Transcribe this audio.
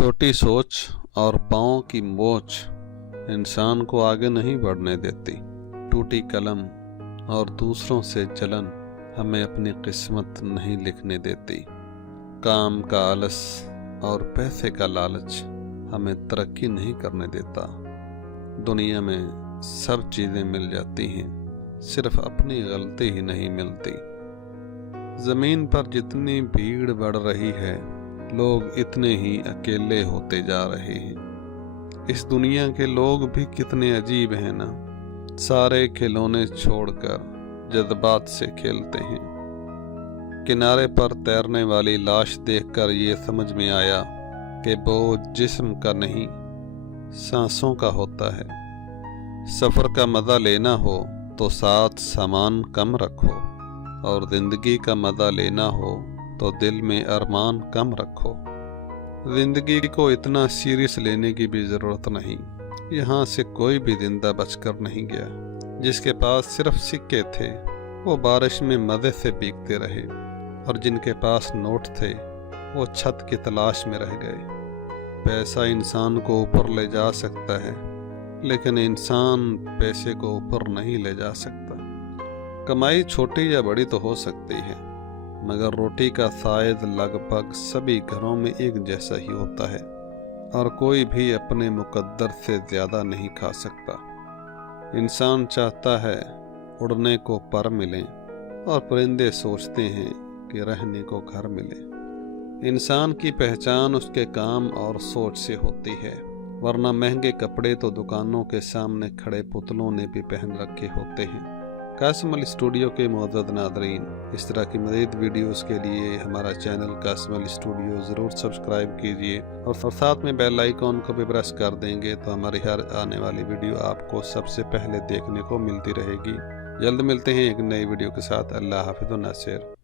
छोटी सोच और पाँव की मोच इंसान को आगे नहीं बढ़ने देती। टूटी कलम और दूसरों से जलन हमें अपनी किस्मत नहीं लिखने देती। काम का आलस और पैसे का लालच हमें तरक्की नहीं करने देता। दुनिया में सब चीज़ें मिल जाती हैं, सिर्फ अपनी गलती ही नहीं मिलती। ज़मीन पर जितनी भीड़ बढ़ रही है, लोग इतने ही अकेले होते जा रहे हैं। इस दुनिया के लोग भी कितने अजीब हैं ना, सारे खिलौने छोड़कर जज्बात से खेलते हैं। किनारे पर तैरने वाली लाश देखकर ये समझ में आया कि बोझ जिस्म का नहीं, सांसों का होता है। सफ़र का मज़ा लेना हो तो साथ सामान कम रखो, और ज़िंदगी का मज़ा लेना हो तो दिल में अरमान कम रखो। ज़िंदगी को इतना सीरियस लेने की भी ज़रूरत नहीं। यहाँ से कोई भी जिंदा बचकर नहीं गया। जिसके पास सिर्फ सिक्के थे वो बारिश में मज़े से भीगते रहे, और जिनके पास नोट थे वो छत की तलाश में रह गए। पैसा इंसान को ऊपर ले जा सकता है, लेकिन इंसान पैसे को ऊपर नहीं ले जा सकता। कमाई छोटी या बड़ी तो हो सकती है, मगर रोटी का साइज लगभग सभी घरों में एक जैसा ही होता है, और कोई भी अपने मुकद्दर से ज़्यादा नहीं खा सकता। इंसान चाहता है उड़ने को पर मिले, और परिंदे सोचते हैं कि रहने को घर मिले। इंसान की पहचान उसके काम और सोच से होती है, वरना महंगे कपड़े तो दुकानों के सामने खड़े पुतलों ने भी पहन रखे होते हैं। कासिम अली स्टूडियो के मुअज़्ज़ज़ नाज़रीन, इस तरह की मज़ीद वीडियोस के लिए हमारा चैनल कासिम अली स्टूडियो ज़रूर सब्सक्राइब कीजिए, और साथ में बेल आइकॉन को भी प्रेस कर देंगे तो हमारी हर आने वाली वीडियो आपको सबसे पहले देखने को मिलती रहेगी। जल्द मिलते हैं एक नई वीडियो के साथ। अल्लाह हाफ़िज़ व नासिर।